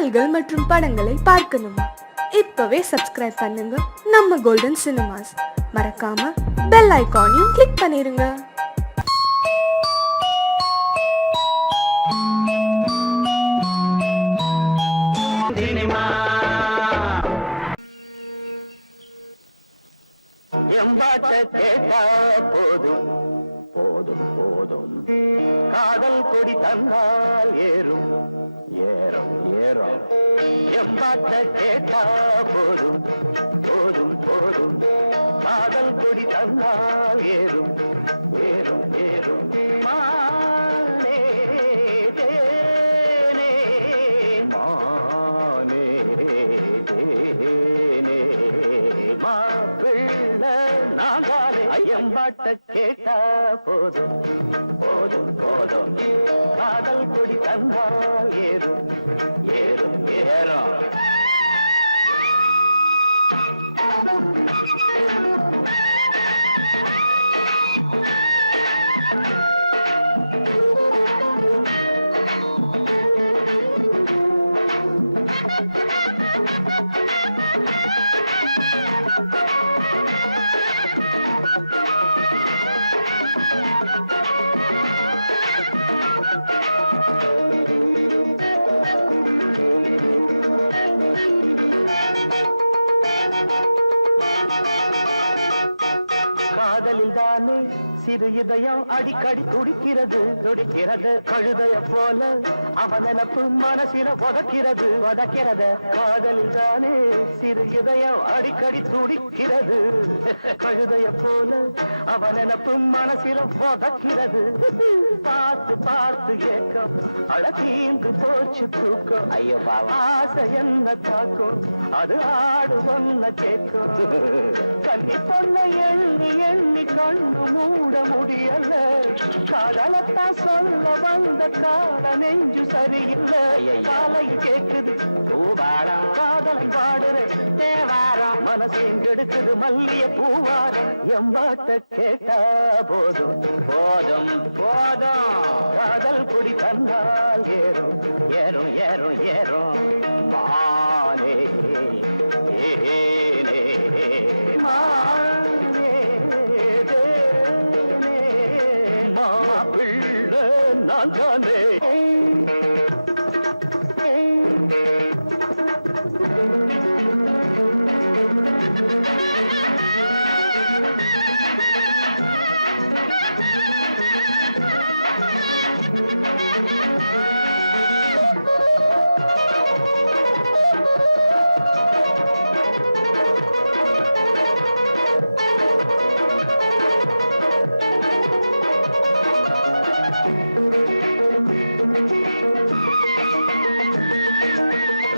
பாடல்கள் மற்றும் படங்களை பார்க்கணுமா? இப்பவே சப்ஸ்கிரைப் பண்ணுங்க நம்ம கோல்டன் சினிமாஸ். மறக்காம பெல் ஐகானையும் கிளிக் பண்ணிருங்க. எம்பாட்ட கேட்டா போதும் போதும் போதும், காதல் கொடி தந்தால் ஏறும் ஏறும் ஏறும். எம்பாட்ட கேட்டா போதும் போதும் போதும், காதல் கொடி தந்தால் ஏறும் ஏறும் ஏறும். மானே தேனே மானே தேனே மாப்பிள்ளை நாங்காலே. ஐயம்பாட்ட கேட்டா போதும் போதும் போதும், காதல் கொடி தந்தால் ஏறும் ஏறும் ஏறும். காதலில் தானே சிறு இதயம் அடிக்கடி துடிக்கிறது துடிக்கிறது. கழுதைய போல அவன் நினப்பு மனசில வதக்கிறது வதக்கிறது. காதலில் தானே சிறு இதயம் அடிக்கடி துடிக்கிறது, கழுதைய போல அவன் நினப்பு மனசில வதக்கிறது. பார்த்து பார்த்து ஏக்கம் அழகீந்து போச்சு தூக்கம். ஐயோ பாவம், ஆசை என்ன தாக்கும் அது ஆடு ஒன்ன கேட்கும். கண்ணி பொண்ண எண்ணி எண்ணி கண்ணு மூட முடியல, காதலத்தான் சொல்ல வந்த கால நெஞ்சு சரியில்லை. காலை கேக்குது பூவாரம், காதலன் பாடுற தேவாரம், மனசையும் கெடுக்குது மல்லிய பூவாரம். எம்பாட்ட கேட்டா போதும் போதும் போதும், காதல் கொடி தந்தால் ஏறும் ஏறும் ஏறும் ஏறும். மானே ஏனே மானே தேனே மாப்பிள்ளை நான் தானே.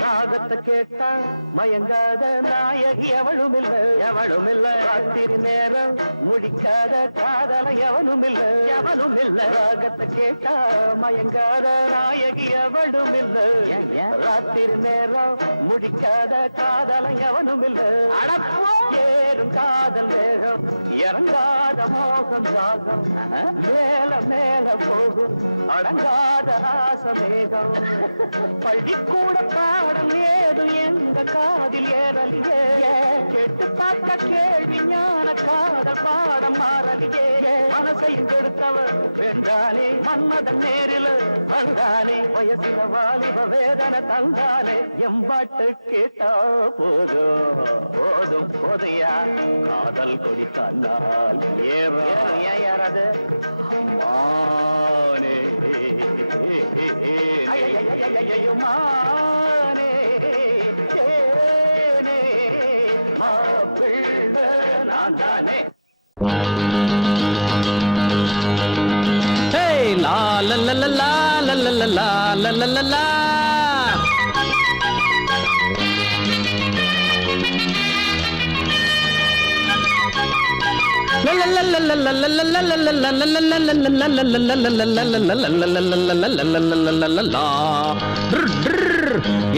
ராகத்தை கேட்டா மயங்காத நாயகி எவளும் இல்ல எவளும் இல்ல. ராத்திரி நேரம் முடிக்காத காதல எவனும் இல்ல எவனும் இல்ல. ராகத்தை கேட்டா மயங்காத நாயகி எவளும் இல்ல. ராத்திரி நேரம் முடிக்காத காதல எவனும் இல்ல. ஏறும் காதல் வேகம் இறங்காத மோகம் ராகம், மேல மேல போகும் அடங்காத ஆசமேகம். பள்ளிக்கூட பாடம் ஏது எந்த காதில் ஏறலியே, கேட்டு பார்த்த கேள்வி ஞான காதல் பாடம் மாறலியே. மனசையும் கெடுத்தவர் வென்றானே, மன்மதன் நேரில் வந்தானே, வயசில வாலிப வேதனை தந்தானே. எம்பாட்டு கேட்டா போதும் போதும் போதையா, காதல் கொடி தந்தால் ஏறது. மானே மானே தேனே மாப்பிள்ளை நான் தானே. லா லா லா லா லா லா லா லா லா லா லா.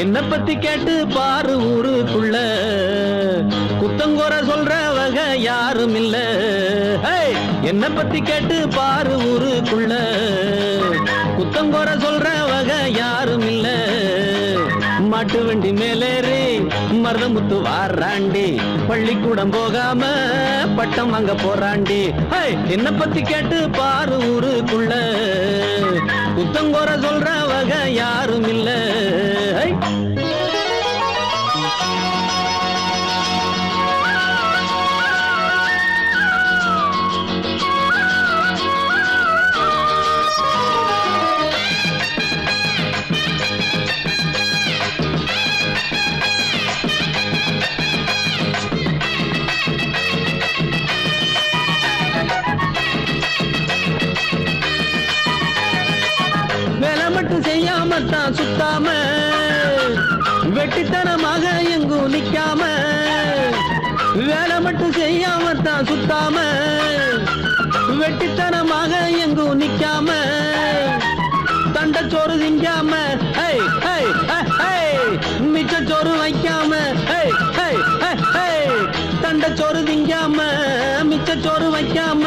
என்ன பத்தி கேட்டு பாரு ஊருக்குள்ள, குத்தங்கோர சொல்ற வகை யாரும் இல்ல. என்ன பத்தி கேட்டு பாரு ஊருக்குள்ள, குத்தங்கோர சொல்ற வகை யாரும் இல்ல. மாட்டு வண்டி மேலேறி மருதமுத்து வாராண்டி பள்ளிக்கூடம் போகாம பட்டம் வாங்க போறாண்டி என்ன பத்தி கேட்டு பாரு ஊருக்குள்ள குத்தங்கோர சொல்ற வகை யாரும் இல்ல செய்யாமத்தான் சுத்தாம வெட்டித்தனமாக எங்கும் நிக்காம வேலை மட்டும் செய்யாமத்தான் சுத்தாம வெட்டித்தனமாக எங்கும் நிக்காம தண்டச்சோறு திங்காம மிச்சச்சோறு வைக்காம தண்டச்சோறு திங்காம மிச்சச்சோறு வைக்காம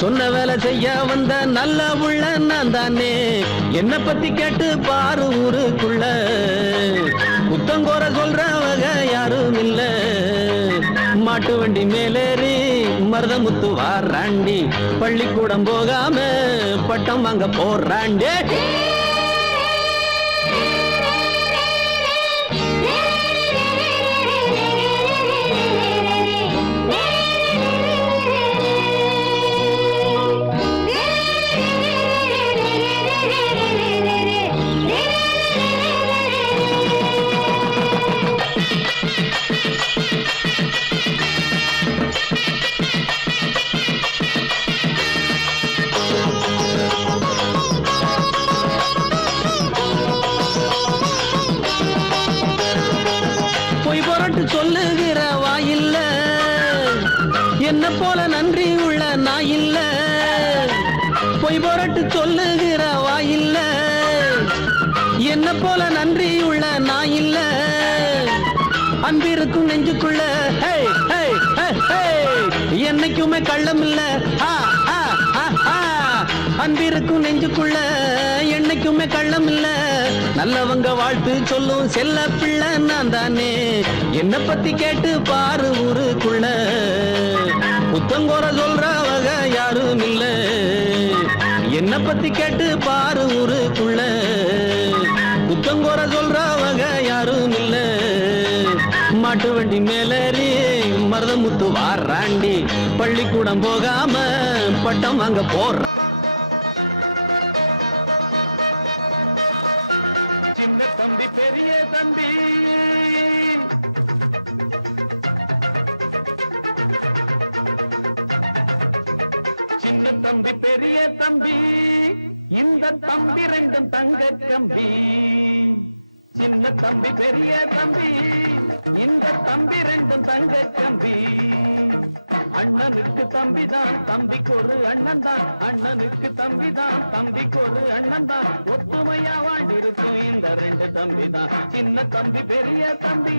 சொன்ன வேலை செய்ய வந்த நல்ல உள்ள நான் தானே என்ன பத்தி கேட்டு பாரு ஊருக்குள்ள குத்தங்கோர சொல்றவங்க யாரும் இல்ல மாட்டு வண்டி மேலேறி மருதமுத்து வாராண்டி பள்ளிக்கூடம் போகாம பட்டம் வாங்க போறாண்டி சொல்லுகிற வாயில்ல என்ன போல நன்றி உள்ள நாயில்ல பொய் போரட்டு சொல்லுகிற வாயில்ல என்ன போல நன்றி உள்ள நாயில்ல அன்பிருக்கும் நெஞ்சுக்குள்ள என்னைக்குமே கள்ளம் இல்ல அன்பிருக்கும் நெஞ்சுக்குள்ள என்னைக்குமே கள்ளம் இல்ல நல்லவங்க வாழ்த்து சொல்லும் செல்ல பிள்ளை நான் தானே என்ன பத்தி கேட்டு பாரு ஊருக்குள்ள புத்தங்கோர சொல்றவங்க யாரும் இல்ல என்ன பத்தி கேட்டு பாரு ஊருக்குள்ள புத்தங்கோர சொல்றவங்க யாரும் இல்ல மாட்டு வண்டி மேலேறி மருதமுத்து வாராண்டி பள்ளிக்கூடம் போகாம பட்டம் வாங்க போற சின்ன தம்பி பெரிய தம்பி சின்ன தம்பி பெரிய தம்பி இந்த தம்பி ரெண்டும் தங்க கம்பி சின்ன தம்பி பெரிய தம்பி இந்த தம்பி ரெண்டும் தங்க கம்பி அண்ணனுக்கு தம்பிதான் தம்பிக்கு ஒரு அண்ணன் தான் அண்ணனுக்கு தம்பிதான் தம்பிக்கு ஒரு அண்ணன் தான் ஒத்துமையா வாழ்ந்திருக்கும் இந்த ரெண்டு தம்பி தான் சின்ன தம்பி பெரிய தம்பி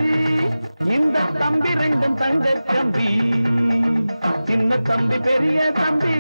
இந்த தம்பி ரெண்டும் தங்க தம்பி சின்ன தம்பி பெரிய தம்பி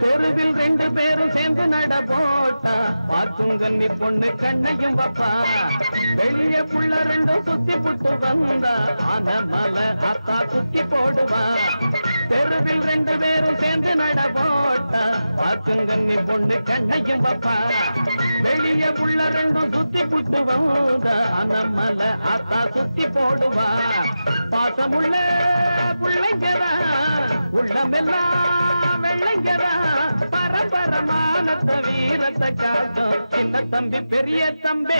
தெருவில் ரெண்டு பேரும் சேர்ந்து நட போட்டா பார்க்கும் கன்னி பொண்ணு கண்ணையும் வப்பா வெளிய புள்ள ரெண்டும் சுத்தி புட்டு வந்தா ஆன மலை அத்தா சுத்தி போடுவா தெருவில் ரெண்டு பேரும் சேர்ந்து நட போட்டா பார்க்கும் கன்னி பொண்ணு கண்ணையும் வப்பா வெளிய புள்ள ரெண்டும் சுத்தி புட்டு வந்தா ஆன மலை அத்தா சுத்தி போடுவா பாசமுள்ள புள்ளைங்கதா உள்ளமெல்லாம் வெள்ளைங்கதா பரம்பரமானத்த வீரத்தை காட்டும் சின்ன தம்பி பெரிய தம்பி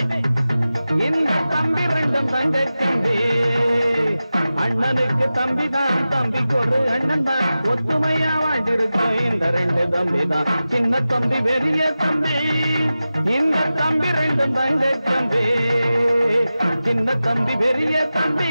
இந்த தம்பி ரெண்டும் தங்க தம்பி அண்ணனுக்கு தம்பி தான், தம்பிக்கு ஒரு அண்ணன் தான், ஒத்துமையா வாழ்ந்திருக்கோம் இந்த ரெண்டு தம்பி தான். சின்ன தம்பி பெரிய தம்பி, இந்த தம்பி ரெண்டும் தங்க தம்பி, சின்ன தம்பி பெரிய தம்பி.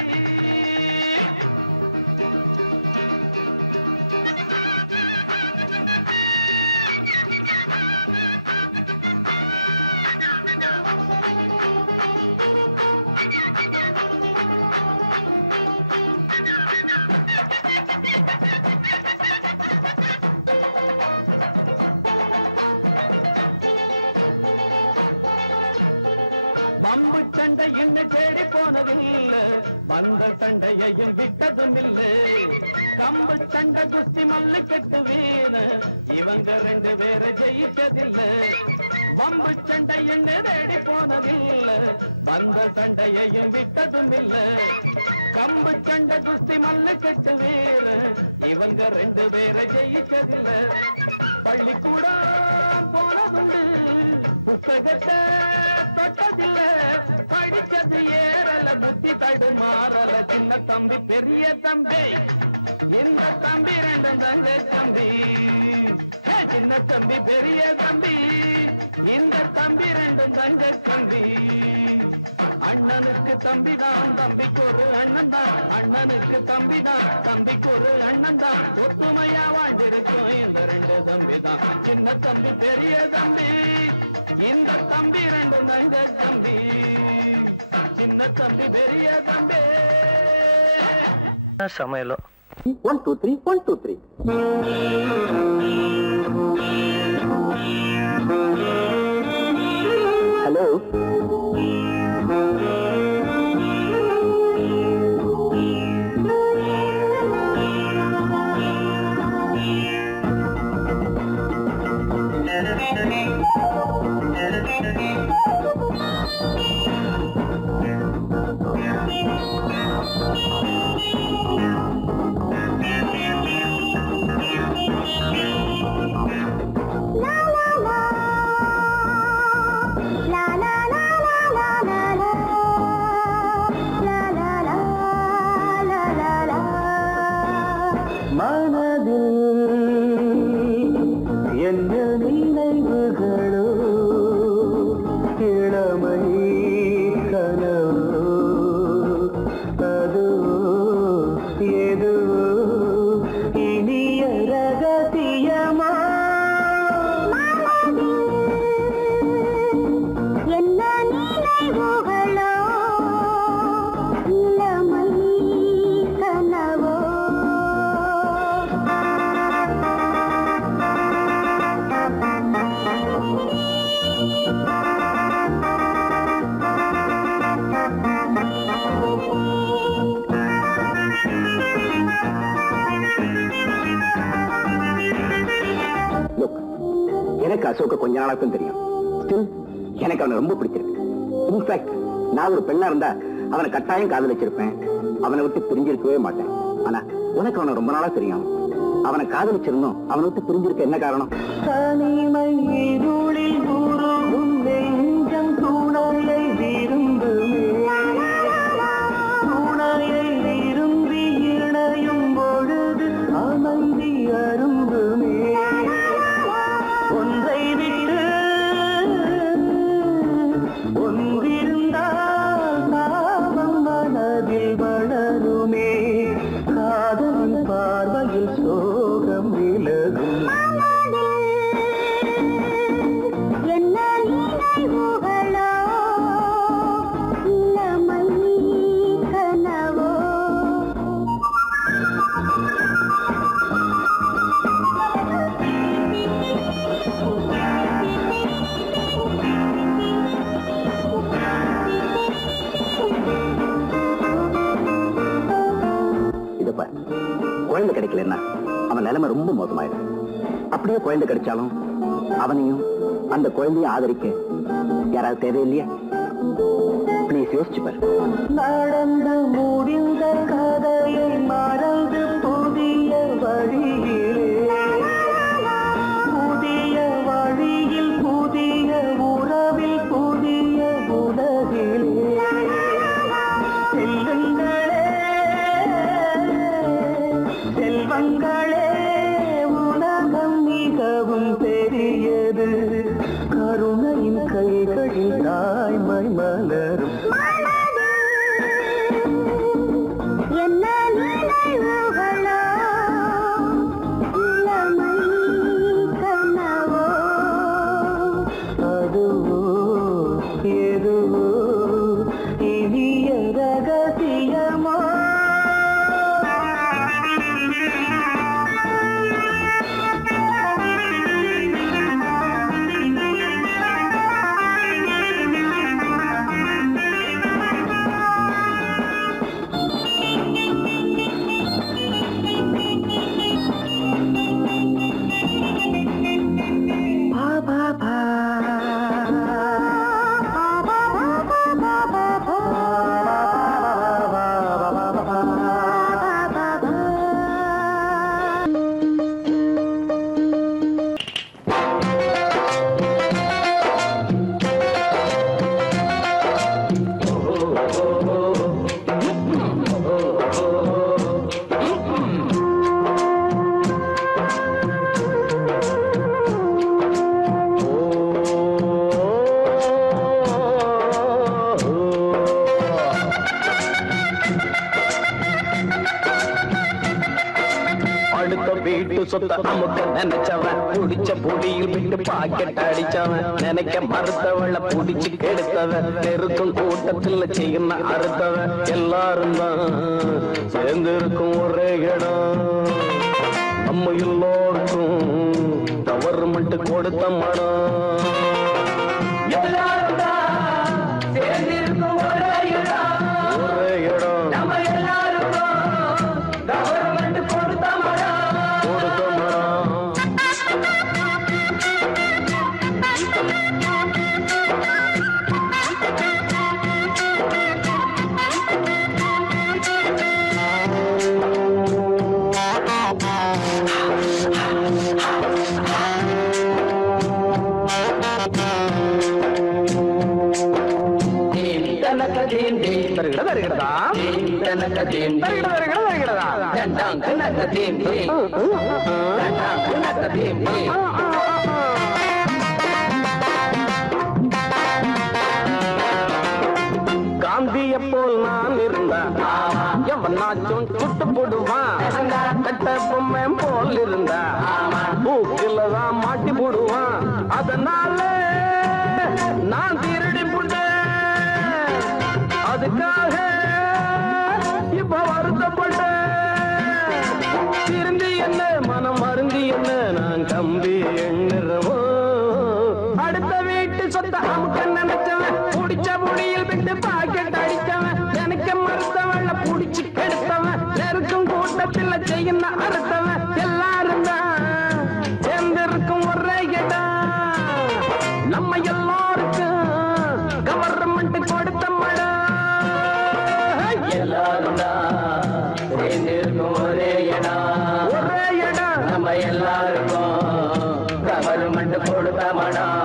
பம்பு சண்டை இன்னும் தேடி போனதில்லை, வந்த சண்டையையும் விட்டதும் இல்லை. கம்பு சண்டை குஸ்தி மல்லு கட்டு வீண, இவங்க ரெண்டு பேரை ஜெயிச்சதில்லை. பம்பு சண்டை இன்னும் தேடி போனதில்லை, வந்த சண்டையையும் விட்டதும் இல்லை. கம்பு சண்டை குஸ்தி மல்லு கட்டு வீண, இவங்க ரெண்டு பேரை ஜெயிச்சதில்லை. பள்ளிக்கூடம் போனதுண்டு, புத்தகத்தை தொட்டதில்ல, படிச்சது ஏறல, புத்தி தடுமாறல. சின்ன தம்பி பெரிய தம்பி, இந்த தம்பி ரெண்டும் தங்க தம்பி, சின்ன தம்பி பெரிய தம்பி, இந்த தம்பி ரெண்டும் தங்க தம்பி. அண்ணனுக்கு தம்பி தான், தம்பிக்கு ஒரு அண்ணன் தான், அண்ணனுக்கு தம்பி தான், தம்பிக்கு ஒரு அண்ணன் தான், ஒத்துமையா வாழ்ந்திருக்கும் இந்த ரெண்டு தம்பி தான். சின்ன தம்பி பெரிய தம்பி, இந்த தம்பி ரெண்டும் தங்க தம்பி, சின்ன தம்பி பெரிய தம்பி. சமையலோ 1 2 3 1 2 3. ஹலோ, என்ன நினைவுகளோ, இளமை கனவோ, அதோ ஏதோ இனிய ரகசியமா. என்ன நினைவுகளோ, இளமை கனவோ. எனக்கு அசோக கொஞ்ச நாளாக்கும் தெரியும். Still, எனக்கு அவனை ரொம்ப பிடிச்சிருக்கு. இன்ஃபேக்ட் நான் ஒரு பெண்ணா இருந்தா அவனை கட்டாயம் காதலிச்சிருப்பேன், அவனை விட்டு பிரிஞ்சிருக்கவே மாட்டேன். ஆனா உனக்கு அவனை ரொம்ப நாளா தெரியும். அவனை காதலிச்சிருந்தோம், அவனை விட்டு பிரிஞ்சிருக்க என்ன காரணம்? தனிமை இருளில் உருகும் நெஞ்சம் துணையை விரும்புமே, துணையை விரும்பி இணையும் பொழுது அமைதி அரும்புமே. ஒன்றை விட்டு ஒன்றிருந்தால் தாபம் மனதில் வளருமே, காதலின் பார்வையில் சோகம் விலகும். என்ன நினைவுகளோ, இளமை கனவோ. இதப்ப குழந்தை கிடைக்கலன்னா அவன் நிலைமை ரொம்ப மோசமாயிடும். அப்படியே குழந்தை கிடைச்சாலும் அவனையும் அந்த குழந்தையும் ஆதரிக்க யாராவது தேவையில்லையா? ப்ளீஸ் யோசிச்சு பாரு. நடந்து முடிந்த கதையை மறந்து புதிய வழியிலே, புதிய வழியில் புதிய உறவில் புதிய உலகிலே செல்லுங்களே. கண்களே உலகம் மிகவும் பெரியது கருணையின் கைகளில் தாய்மை மலரும் என்ன நினைவுகளோ இளமை கனவோ அதுவோ எதுவோ இனிய ரகசியமோ அடுத்த வீட்டு சொத்த அமுக்க நினைச்சவன் புடிச்ச பொடியில் விட்டு பாக்கெட் அடிச்சவன் நினைக்க மறுத்தவள புடிச்சு கெடுத்தவன் நெருக்கும் கூட்டத்தில் செய்யணும் அறுத்தவன் எல்லாரும் தான் சேர்ந்து இருக்கும் ஒரே இடம் நம்ம எல்லோருக்கும் கவர்மெண்ட் கொடுத்த மடம் எல்லாரும் தான் சேர்ந்து இருக்கும் ஒரே இடம் நம்ம எல்லாருக்கும் கவர்மெண்ட் கொடுத்த காந்திய போல் நான் இருந்தா எவனாச்சும் சுட்டு போடுவான் கட்ட பொம்மை போல் இருந்தா பூக்கிலதான் மாட்டி போடுவான் அதனால நான் திருடி புட்டேன் அதுக்காக இப்ப வருத்தப்பட்டேன் திருந்தி என்ன மனம் மருந்தி என்ன நான் கம்பி எண்ணுறவோ அடுத்த வீட்டு சொத்த அமுக்க நினைச்சவன் புடிச்ச முடியில் விட்டு பாக்கெட் அடிச்சவன் எனக்கு மறுத்தவள புடிச்சு கெடுத்தவன் நெருக்கும் கூட்டத்தில் செய்யணும் அறுத்தவன் எல்லாரும் தான் சேர்ந்திருக்கும் ஒரே இடம் நம்ம எல்லாருக்கும் கவர்மெண்ட் கொடுத்த மடம் எல்லாரும் தான் சேர்ந்திருக்கும் ஒரே இடம் நம்ம எல்லாருக்கும் கவர்மெண்ட் கொடுத்த மடம்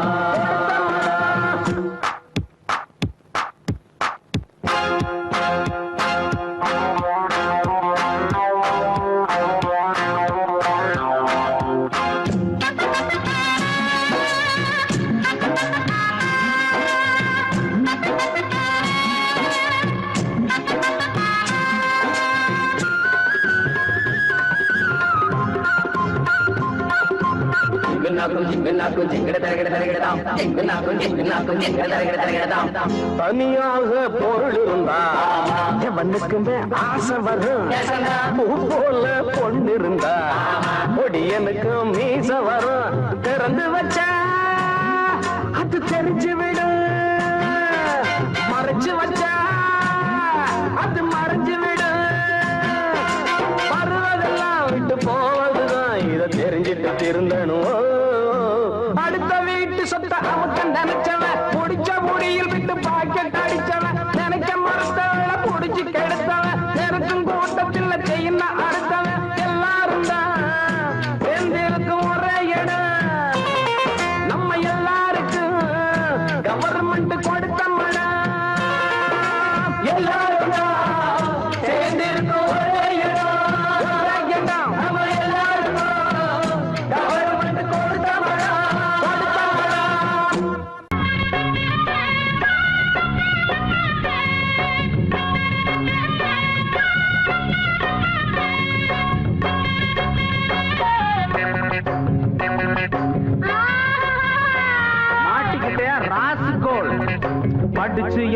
தனியாக பொருள் இருந்தா எவனுக்குமே ஆசை வரும் பூ போல பொண்ணு இருந்தா பொடியனுக்கு மீச வரும் திறந்து வச்சா அது தெரிஞ்சு விடும் மறைச்சு வச்சா அது மறைஞ்சு விடும் வருவதெல்லாம் விட்டு போவதுதான் இதை தெரிஞ்சிட்டு திருந்தணும் அடுத்த வீட்டு சொத்த அமுக்க நினைச்சவன் புடிச்ச முடியில் விட்டு பாக்கெட் அடிச்சவன் நினைக்க மறுத்தவள புடிச்சு கெடுத்தவன் நெருக்கும் கூட்டத்தில் செய்யணும் அறுத்தவன் எல்லாரும் தான் சேர்ந்திருக்கும் ஒரே இடம் நம்ம எல்லாருக்கும் கவர்மெண்ட் கொடுத்த மடம் எல்லாரும் தான் சேர்ந்திருக்கும் ஒரே இடம் நம்ம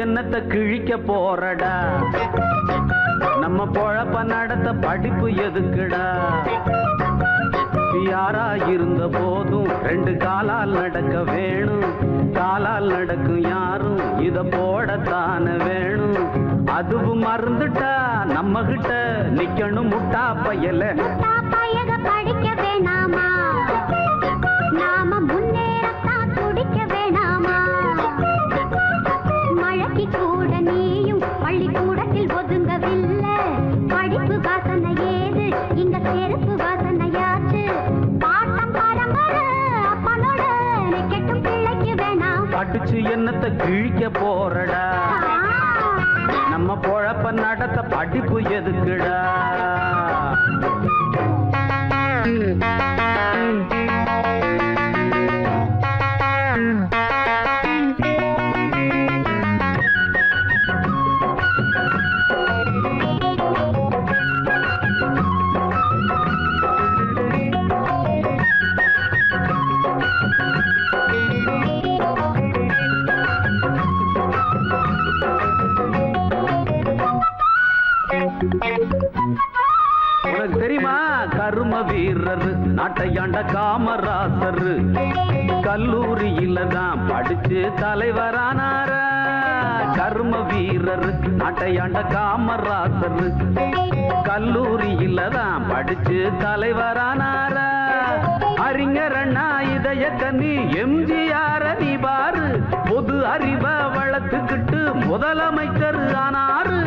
என்னத்த கிழிக்க போறடா நம்ம பொழப்ப நடத்த படிப்பு எதுக்குடா யாரா இருந்த போதும் ரெண்டு காலால் நடக்க வேணும் காலால் நடக்கும் யாரும் இத போடத்தான வேணும் அதுவும் மறந்துட்டா நம்ம கிட்ட நிக்கணும் முட்டா பயல படிக்க வேணாமா நாம முன்னேறத்தான் துடிக்க வேணாமா மழைக்கு கூட நீயும் பள்ளிக்கூடத்தில் ஒதுங்கவில்லை படிப்பு வாசனை ஏது இங்க செருப்பு வாசனையாச்சு பாட்டம் பரம்பரை அப்பனோட கெட்டும் பிள்ளைக்கு வேணாம் படிச்சு என்னத்த கிழிக்க போறடா நம்ம பொழப்ப நடத்த படிப்பு எதுக்குடா உனக்கு தெரியுமா கரும வீரர் நாட்டையாண்ட காமராசர் கல்லூரியில தான் படிச்சு தலைவரானார கர்ம வீரர் நாட்டையாண்ட காமராசர் கல்லூரியில தான் படிச்சு தலைவரானார அறிஞர் அண்ணா இதய கண்ணி எம்ஜிஆர் நீ பாரு பொது அறிவ வளர்த்துக்கிட்டு முதலமைச்சர் ஆனாரு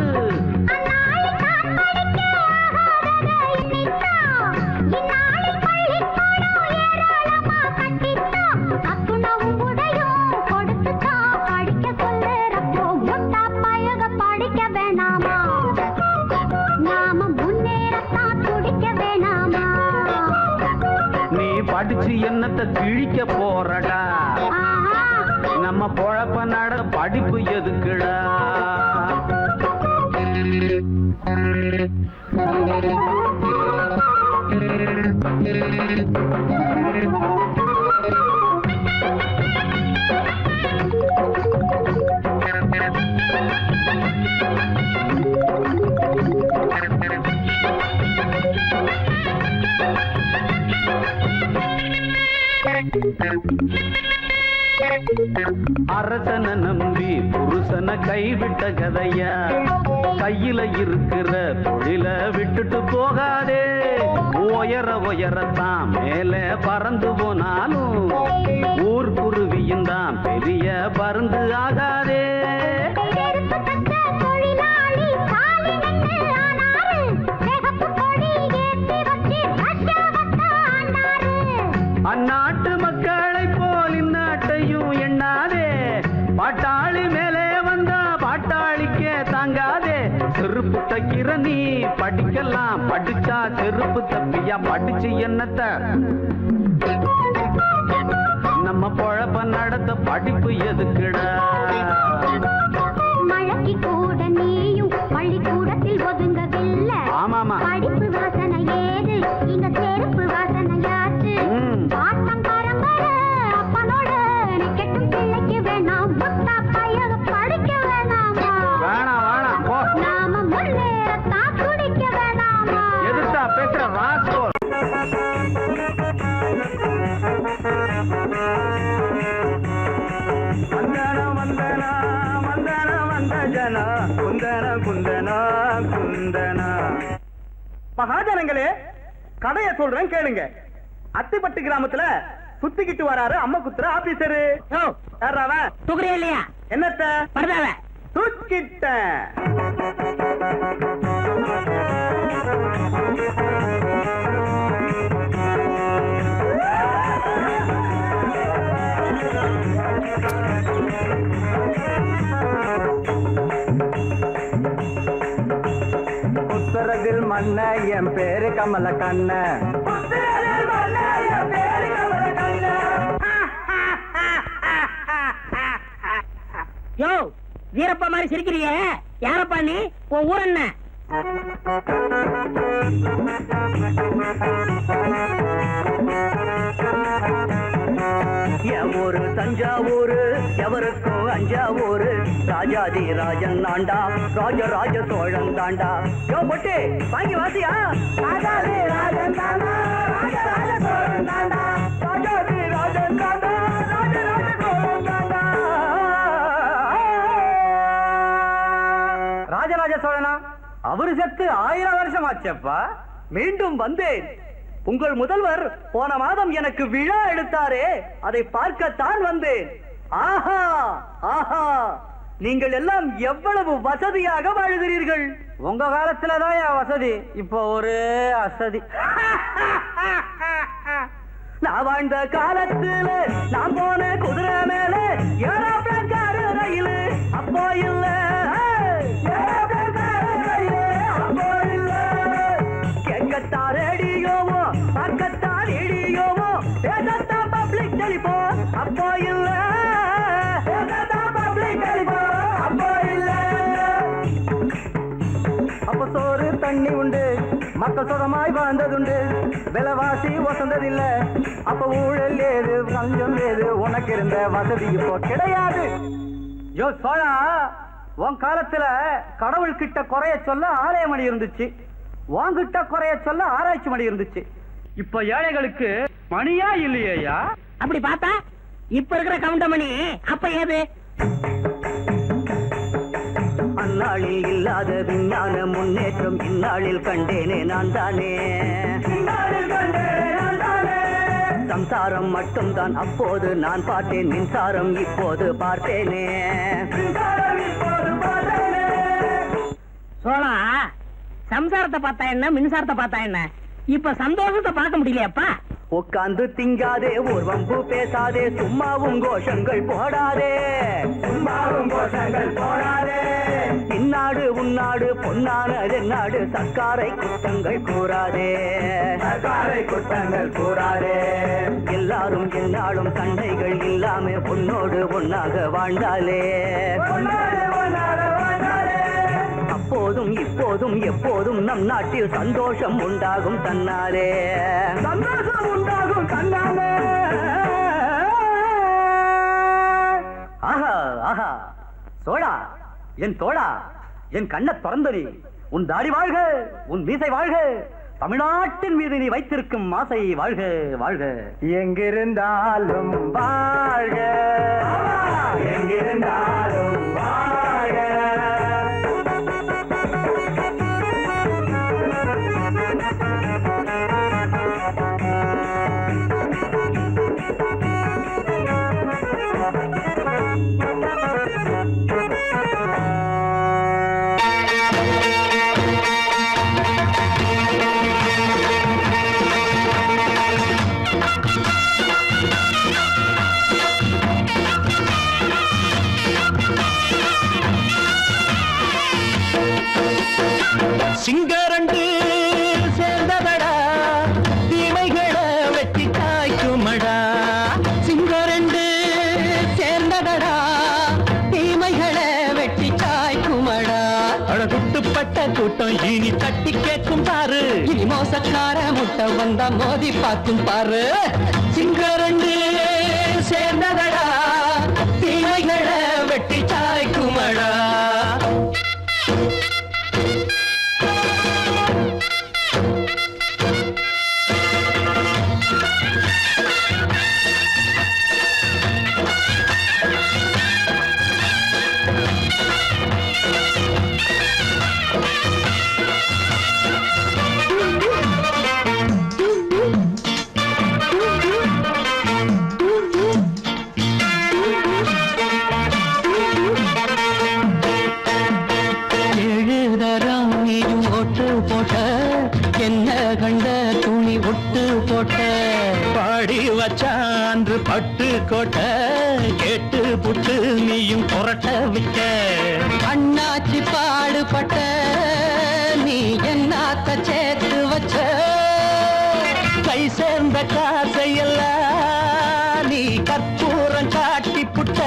படிச்சு என்னத்த கிழிக்க போறடா நம்ம பொழப்ப நட படிப்பு எதுக்குடா அரசனை நம்பி புருஷனை கைவிட்ட கதையா கையில இருக்கிற தொழில விட்டுட்டு போகாதே உயரத்தான் மேல பறந்து போனாலும் ஊர் குருவியும் தான் பெரிய பருந்து ஆகாதே அந்நாட்டு மக்களை போல் இந்நாட்டையும் எண்ணாதே பாட்டாளி மேலே வந்தா பாட்டாளிக்கே தாங்காதே செருப்பு தைக்கிற நீ படிக்கலாம் படிச்சா செருப்பு தப்பியா படிச்சு என்னத்த நம்ம பொழப்ப நடத்த படிப்பு எதுக்குடா மழைக்கு கூட நீயும் பள்ளிக்கூடத்தில் ஒதுங்கவில்லை ஆமாமா படிப்பு வாசனை ஏது இங்க செருப்பு வாசனையாச்சு பாட்டம் பரம்பரை அப்பனோட கெட்டும் பிள்ளைக்கு வேணாம் முட்டா பையக படிக்க வேணாமா வேணாம் போ நாம முன்னேறத்தான் துடிக்க வேணாமா எதுத்தா பேசுற ராஸ்கோ மகாஜனங்களே கதைய சொல்றேன் கேளுங்க. அத்திப்பட்டு கிராமத்துல சுத்திக்கிட்டு வராரு அம்மா குத்துற ஆபீசரு. தூக்குறியா இல்லையா? என்னத்த பரதாவ தூக்கிட்ட உத்தரத்தில் மண்ண என் பேரு கமல கண்ண. யோ வீரப்பா மாதிரி சிரிக்கிறியே, யாரப்பா நீ? உன் ஊர் என்ன? என் ஊரு தஞ்சாவூரு எவருக்கும் அஞ்சாவூரு ராஜாதி ராஜன் தாண்டா ராஜராஜ சோழன் தாண்டா யோ பொட்டி வாங்கி வாசியா ராஜாதி ராஜன் தாண்டா ராஜராஜ சோழன் தாண்டா ராஜாதி ராஜன் தாண்டா ராஜராஜ சோழன் தாண்டா ராஜராஜ சோழனா அவரு செத்து 1000 வருஷம் ஆச்சப்பா மீண்டும் வந்தேன் உங்கள் முதல்வர் போன மாதம் எனக்கு விழா எடுத்தாரே அதை பார்க்கத்தான் வந்தேன் ஆஹா ஆஹா நீங்கள் எல்லாம் எவ்வளவு வசதியாக வாழ்கிறீர்கள் உங்க காலத்துலதான் வசதி இப்போ ஒரே அசதி நான் வாழ்ந்த காலத்துல நான் போன குதிரை மேல ஏரோப்ளேன் காரு ரயில் அப்போ இல்ல கேட்கத்தான் ரேடியோவோ பார்க்கத்தான் ரேடியோவோ பேசத்தான் பப்ளிக் டெலிபோன் அப்போ இல்ல பேசத்தான் பப்ளிக் டெலிபோன் அப்போ இல்ல அப்ப சோறு தண்ணி உண்டு மக்கள் சுகமாய் வாழ்ந்ததுண்டு விலைவாசி வசந்ததில்ல அப்ப ஊழல் ஏது கஞ்சம் ஏது உனக்கு இருந்த வசதி இப்போ கிடையாது யோ சோழா உன் காலத்துல கடவுள் கிட்ட குறைய சொல்ல ஆலய மணி இருந்துச்சு உன்கிட்ட குறைய சொல்ல ஆராய்ச்சி மணி இருந்துச்சு இப்ப ஏழைகளுக்கு மணியா இல்லையா அப்படி பார்த்தா இப்ப இருக்கிற கவுண்டமணி அப்ப ஏது அந்நாளில் இல்லாத விஞ்ஞான முன்னேற்றம் இந்நாளில் கண்டேனே நான் தானே சம்சாரம் மட்டும்தான் அப்போது நான் பார்த்தேன் மின்சாரம் இப்போது பார்த்தேனே சோழா சம்சாரத்தை பார்த்தா என்ன மின்சாரத்தை பார்த்தா என்ன இப்ப சந்தோஷத்தை பார்க்க முடியலையாப்பா உட்கார்ந்து திங்காதே ஒரு வம்பு பேசாதே சும்மாவும் கோஷங்கள் போடாதே இந்நாடு உன்னாடு பொன்னானது நாடு சர்க்காரை குற்றங்கள் கூறாதே எல்லாரும் என்னாலும் சண்டைகள் இல்லாம உன்னோடு ஒன்னாக வாழ்ந்தாலே அப்போதும் இப்போதும் எப்போதும் நம் நாட்டில் சந்தோஷம் உண்டாகும் தன்னாலே ஆஹா ஆஹா சோழா என் தோழா என் கண்ண திறந்தனி உன் தாடி வாழ்க உன் மீசை வாழ்க தமிழ்நாட்டின் மீது நீ வைத்திருக்கும் ஆசை வாழ்க வாழ்க எங்கிருந்தாலும் வாழ்க எங்கிருந்தாலும் வாழ்க சிங்கரண்டு சேர்ந்ததடா தீமைகளை வெட்டி காய்க்குமடா சிங்கரண்டு சேர்ந்ததடா தீமைகளை வெட்டி காய்க்குமடா அழகுட்டுப்பட்ட கூட்டம் இனி தட்டி கேட்கும் பாரு இனி மோசக்கார முட்டை வந்தா மோதி பார்க்கும் பாரு சிங்கரண்டு சேர்ந்ததடா தீமைகளை வெட்டி காய்க்குமடா பட்டு கோட்டை கேட்டு புட்டு நீயும் புரட்ட விட்ட அண்ணாச்சி பாடுபட்ட நீ என்னாத்த சேர்த்து வச்ச கை சேர்ந்த காசையெல்லாம் நீ கற்பூரம் காட்டி புட்ட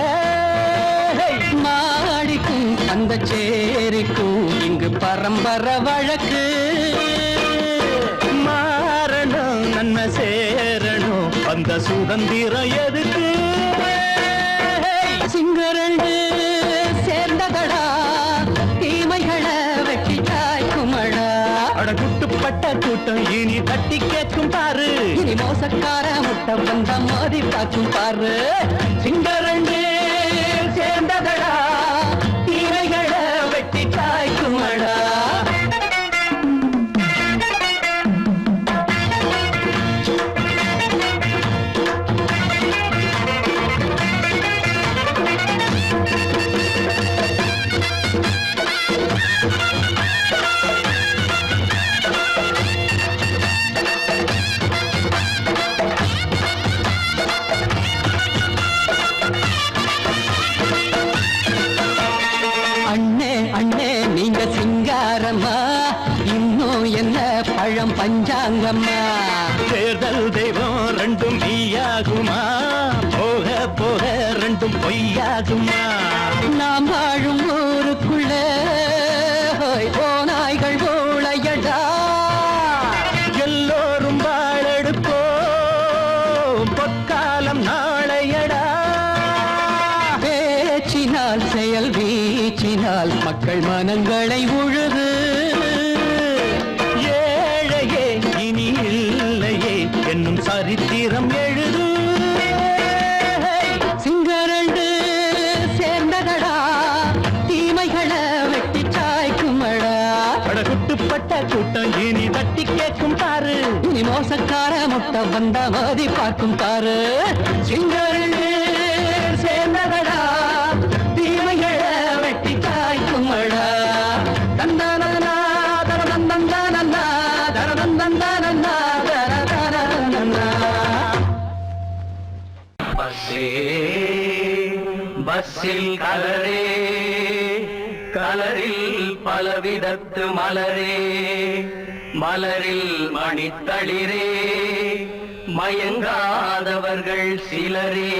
மாடிக்கும் அந்த சேரிக்கும் இங்கு பரம்பரை வழக்கு மாறணும் நன்மை சேரணும் அந்த சுதந்திரம் எதுக்கு குட்டுப்பட்ட கூட்டம் இனி தட்டி கேட்கும் பாரு இனி மோசக்கார முட்டை வந்த மோதி பார்க்கும் பாரு சிங்கரண்டு சேர்ந்ததடா தீரைகளை வெட்டி காய்க்குமடா இன்னும் என்ன பழம் பஞ்சாங்கம்மா தேர்தல் தெய்வம் ரெண்டும் மெய்யாகுமா போக போக ரெண்டும் பொய்யாகுமா நாம் வாழும் ஊருக்குள்ள ஓநாய்கள் ஊழையடா எல்லோரும் வாழெடுப்போம் பொற்காலம் நாளையடா பேச்சினால் செயல் வீச்சினால் மக்கள் மனங்களை உழுது ஏழையே இனி இல்லையே என்னும் சரித்திரம் எழுது சிங்கரண்டு சேர்ந்ததடா தீமைகளை வெட்டி சாய்க்குமடா குட்டுப்பட்ட கூட்டம் இனி தட்டி கேட்கும் பாரு இனி மோசக்கார முட்டை வந்த மோதி பார்க்கும் பாரு சிங்கரண்டு சேர்ந்ததடா தீமைகளை வெட்டி காய்க்குமடா தந்தானா தரதந்தந்தானா தரதந்தந்தானா தரதந்தந்தானா பஸ்ஸில் கலரே கலரில் பலவிதத்து மலரே மலரில் மணித்தளிரே மயங்காதவர்கள் சிலரே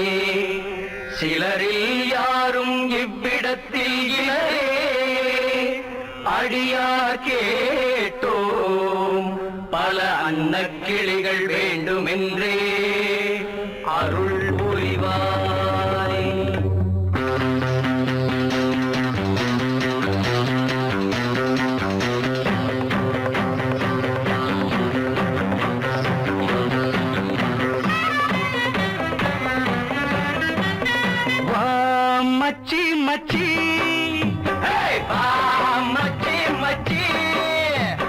சிலரில் யாரும் இவ்விடத்தில் இலரே அடியார் கேட்டோம் பல அன்னக்கிளிகள் வேண்டுமென்றே அருள் புரிவாய் மச்சி மச்சி மச்சி மச்சி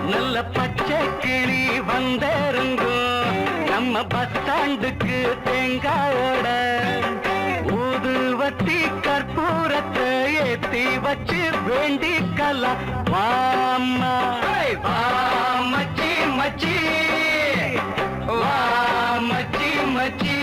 நல்ல பச்சை கிளி வந்திருங்கோ நம்ம பஸ் ஸ்டாண்டுக்கு தேங்காயோட ஊதுவத்தி கற்பூரத்தை ஏத்தி வச்சு வேண்டிக்கலாம் வாம்மா மச்சி மச்சி வா மச்சி மச்சி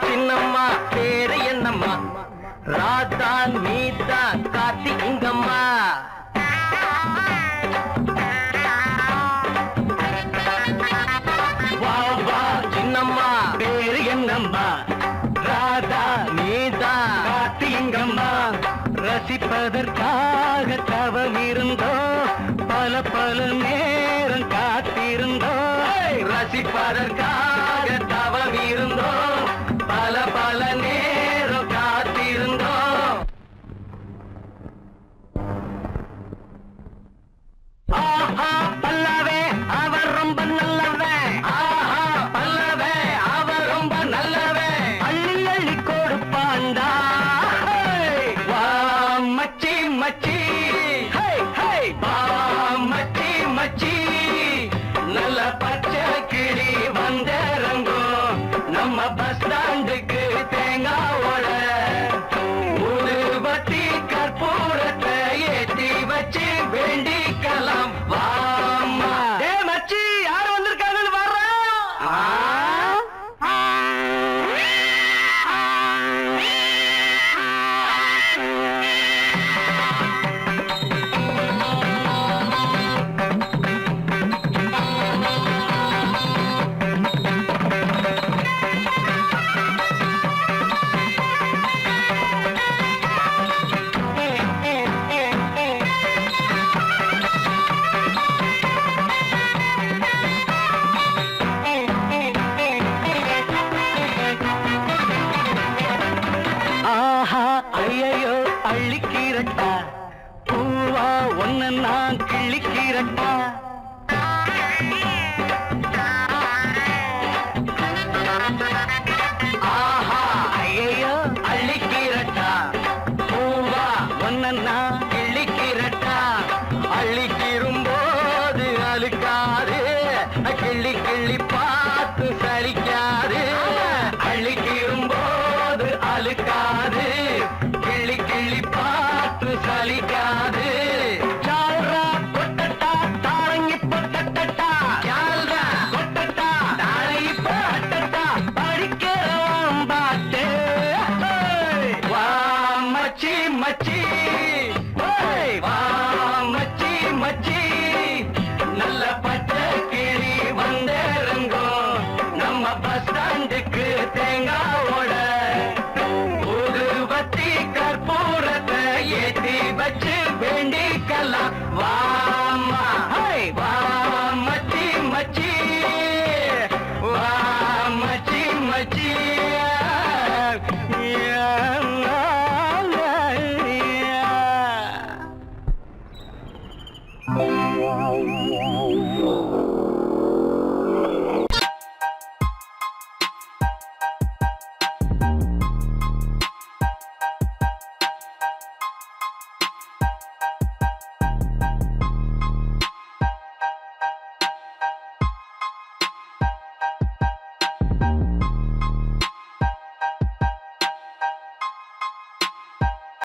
சின்னம்மா பேரு என்னம்மா ராதா நீதா காத்தி இங்கம்மா வா சின்னம்மா பேரு என்னம்மா ராதா நீதா காத்தி இங்கம்மா ரசிப்பதற்காக தவம் இருந்தோ பல பல நேரம் காத்திருந்தோ ரசிப்பதற்காக தவம் இருந்தோ பல பல நேரம் காத்திருந்தோம் ஆஹா பல்லவே அவர் ரொம்ப நல்லவன் ஆஹா பல்லவே அவர் ரொம்ப நல்லவன் அள்ளி அள்ளி கொடுப்பாண்டா வா மச்சி மச்சி வா மச்சி மச்சி நல்ல பச்சை கிளி வந்திறங்கோ நம்ம பஸ் ஸ்டாண்டுக்கு தேங்காவோட ஊதுபத்தி கற்பூரத்தை ஏத்தி வச்சு வேண்டிக்கலாம் வாம்மா மச்சி யார் வந்திருக்காங்கன்னு வர்றோம் அள்ளிக்கீரட்டா பூவா ஒன்னு நான் கிள்ளிக்கீரட்டா ஆஹா ஐயோ அள்ளிக்கீரட்டா பூவா ஒன்னு நான் கிள்ளிக்கீரட்டா அள்ளிக்கீரும்போது அழுக்காது கிள்ளி கிள்ளி பார்த்து சலிக்காது அள்ளிக்கீரும்போது அழுக்காது கிள்ளி கிள்ளி பார்த்து சலிக்காது சால்ரா கொட்டட்டா தாரங்கி பொட்டட்டா சால்ரா கொட்டட்டா தாரங்கி பொட்டட்டா படிக்கிறோம் பாட்டு வா மச்சி மச்சி வா மச்சி மச்சி நல்ல பச்சை கிளி வந்திருங்கோ நம்ம பஸ் ஸ்டாண்டுக்கு தேங்காவோட ஊதுபத்தி கற்பூரத்தை ஏத்தி வச்சு